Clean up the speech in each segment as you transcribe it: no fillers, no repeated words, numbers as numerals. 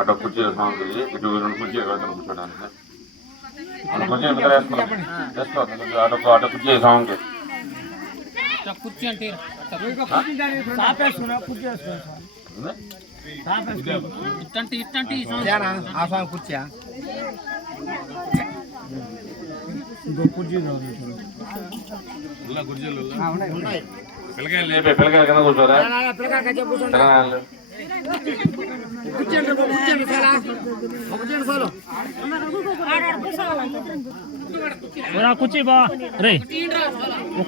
అటు కుర్చీ సాంగ్ ఇటు రెండు కుర్చీ కూర్చోడానికి అటు కుర్చీ వేసుకోవాలి అటు కుర్చీ సాంగ్ కుర్చీ అంటే ఇట్టంటే కుర్చీ పిల్లకాయలు లేపే పిల్లకాయలు కింద కూర్చోరా కుర్చీ బా రే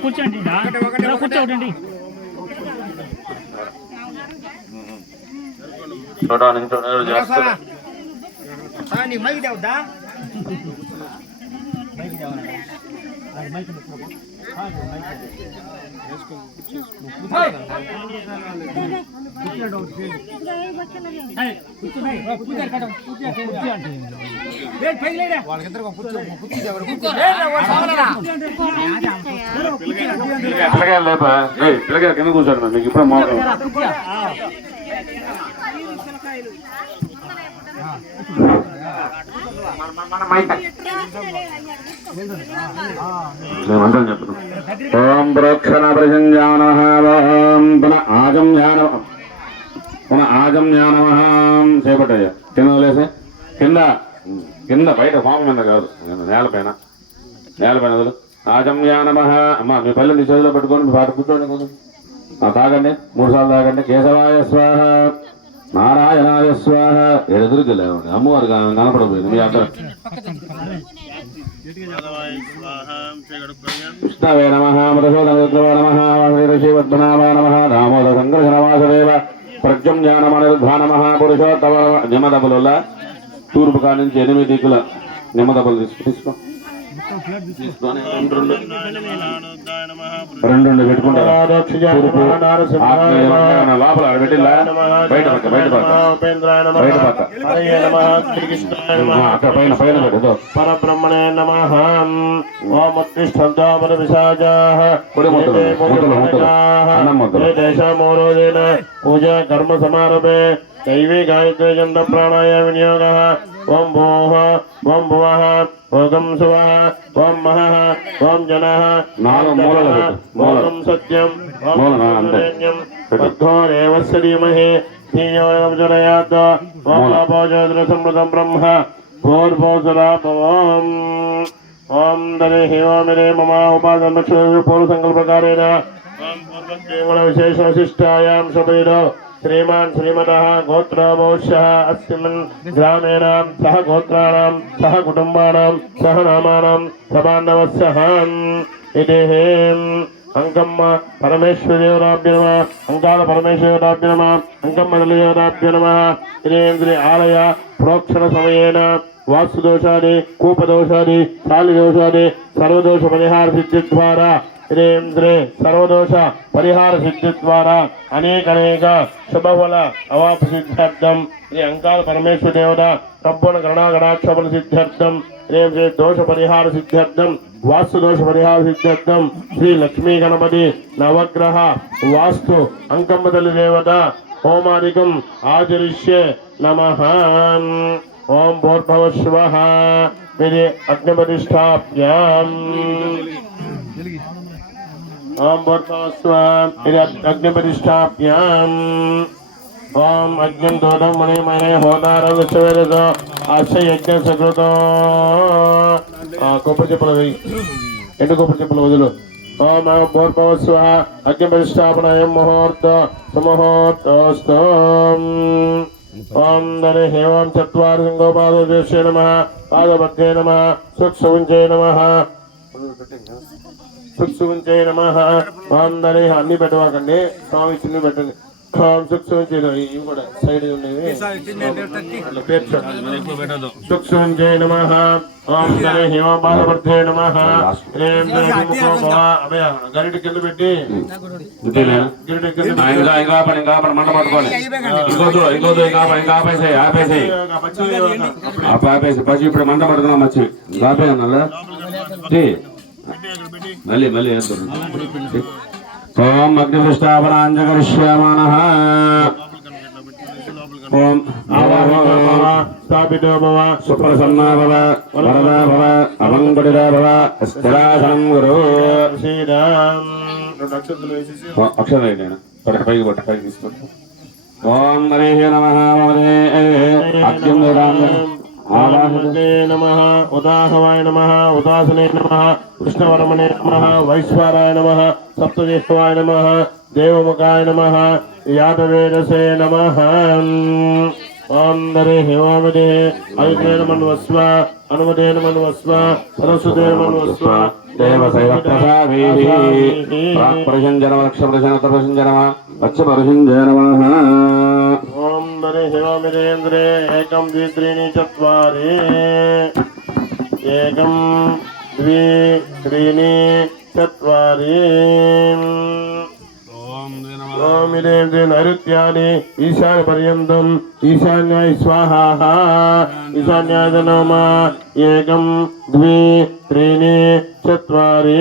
కూర్చోండి కూర్చోండి చూడడానికి చేస్తారు మైక్ దేవద్దా పిల్లకాయలు లేపా పిల్లకాయలు కింద కూర్చోండి మీకు ఇప్పుడు మోసం ఓం ప్రోక్షణ ప్రసంజానమః పునః ఆజంయానమః చేపట్టయ్యా కింద వదిలేసే కింద కింద బయట పాము మీద కాదు నేలపైన వదులు ఆజంయానమః అమ్మ మీ పల్లె నీ చేతిలో పెట్టుకొని పాట కూర్చోండి తాగండి 3 సార్లు తాగండి కేశవాయ స్వాహ నారాయణాయ స్వాహ ఎదురుకి లేవండి అమ్మవారు కనపడబోయింది మీ అక్కడ విష్ణవే నమః మధుసూదనరుద్రవ నమః శ్రీపద్మనాభాయ నమః దామోదర సంగ్రహణవాసదేవ ప్రజ్ఞానమనిరుద్ధా నమః పురుషోత్తమ నిమ్మదబుల తూర్పు కాడి నుంచి 8 దిక్కుల నిమ్మదబులు తీసుకో తీసుకొని రెండు పెట్టుకుంటారు లోపల పెట్టిలా బయట అక్కడ పైన పెట్టదు పరబ్రహ్మణే నమః ఓం ఉత్తిష్టంతాపర విశాజాః దేశమోరోజేన పూజా కర్మ సమారభే దైవీ గాయత్రీ చంద్ర ప్రాణాయామ వినియోగః ఓం భూః ఓం భువః ఓం శువః ఓం మహః ఓం జనః ఓం సత్యం ఓం సత్యం వర్ధోరేవస్య ధీమహి ధియో యో ప్రచోదయాత్ ఓం లాభోజోద్ర సమృతం బ్రహ్మ భూర్భువస్సురాభవం ఓం దరిహి ఓమిరే మమ ఉపాసనక్షేమ పూర్వ సంకల్పకారేణ ఓం పూర్వకేవల విశేష విశిష్టాయాం శబైరో श्रीमान श्रीमतः गोत्रवोष्यः अस्मिन् ग्रामेण सह गोत्राणां सह कुटुम्बानां सह नामानां सबान्धवस्यः इति अंकम्म परमेश्वरदेवताभ्यो नमः अंकाल परमेश्वरदेवताभ्यो नमः अंकम्मदेवताभ्यो नमः इन्द्रिय आलय प्रोक्षण समयेन वास्तुदोषादि कूपदोषादि शालिदोषादि सर्वदोष परिहार सिद्धि द्वारा इन्द्रे सर्वदोष परिहार सिद्धि द्वारा अनेक शुभफल अवाप सिद्ध्यर्थम श्री अंकाल परमेश्वर देवता संपूर्ण गणागणाक्षफल सिद्ध्यर्थम श्री दोष परिहार सिद्ध्यर्थम वास्तु दोष परिहार सिद्ध्यर्थम श्री लक्ष्मी गणपति नवग्रह वास्तु अंकम्मदल्लि देवता होमादिकम आचरिष्ये नमः ओम भूर्भुवस्सुवः विधि अग्निप्रतिष्ठाप्याम् ओम भूर्भुवस्सुवः अग्निप्रतिष्ठाप्याम् ओम अग्निं दोदं मणिमणे होतारं विश्ववेदो अस्य यज्ञ सकृतो कोपर चप्पल वेई एंड कोपर चप्पल वदलु ओम भूर्भुवस्सुवः अग्निप्रतिष्ठापनाय मुहूर्त सुमुहूर्तोऽस्तु ओम दरिहि ओम चत्वारि सिंहोपादोदेश्ये नमः पादपद्मे नमः सुक्षुंजे नमः सुक्षुंजे नमः ओम दरिहि अन्नी పెట్టవాకండి స్వామి చిన్ని పెట్టండి ఓం సుక్షుంజే ఇవి కూడా సైడ్ ఉండేవి అట్లా పేర్చండి సుక్షుంజే నమః ఓం దరిహి ఓం పాదపద్మే నమః శ్రీం దరిముఖో భవ అభయ గరిట కింద పెట్టి గరిట కింద ఇంకా పని మంట పట్టుకోండి ఇంకో ఇంకా ఆపేసేయి ఆపేసి పచ్చి ఇప్పుడు మంట పడుతున్నా మచ్చి ఆపే అన్నా మళ్ళీ వేస్తాను ఓం అగ్నిపృష్టాపనాంజకరిష్యామానః ఓం స్థాపితో భవ సుప్రసన్నా భవ వరదా భవ అమంగళిదా భవ స్థిరాసనం గురు శ్రీరామ్ అక్షంతలు వేసేసి అక్షరం ఏంటైనా పైకి పట్టు పైకి తీసుకోండి ఓం హరేహ నమః అగ్నిం ఆవాహనే నమః ఉదాహవాయ నమః ఉదాసనే నమః కృష్ణవర్మణే నమః వైశ్వరాయ నమః సప్తజిహ్వాయ నమః దేవముఖాయ నమః యాదవేదసే నమః ఓం హరిః ఓం అయుతేన మన్వస్వ అనుమతేన మన్వస్వ సరస్వతేన మన్వస్వ దేవశైలప్రసాదీః ప్రాక్ప్రశంజనమ లక్ష్యప్రశనతప్రశంజనమ లక్ష్యప్రశంజనమః ఓం హరిః ఓం ఇంద్రే ఏకం ద్విత్రీణి చత్వారి ఏకం ద్వి త్రీణి చత్వారి ఓం ఇదేంద్రే నైరుత్యాని ఈశాన్య పర్యంతం ఈశాన్యాయ స్వాహా ఈశాన్యాయ నమ ఏకం ద్వి త్రీణి చత్వారి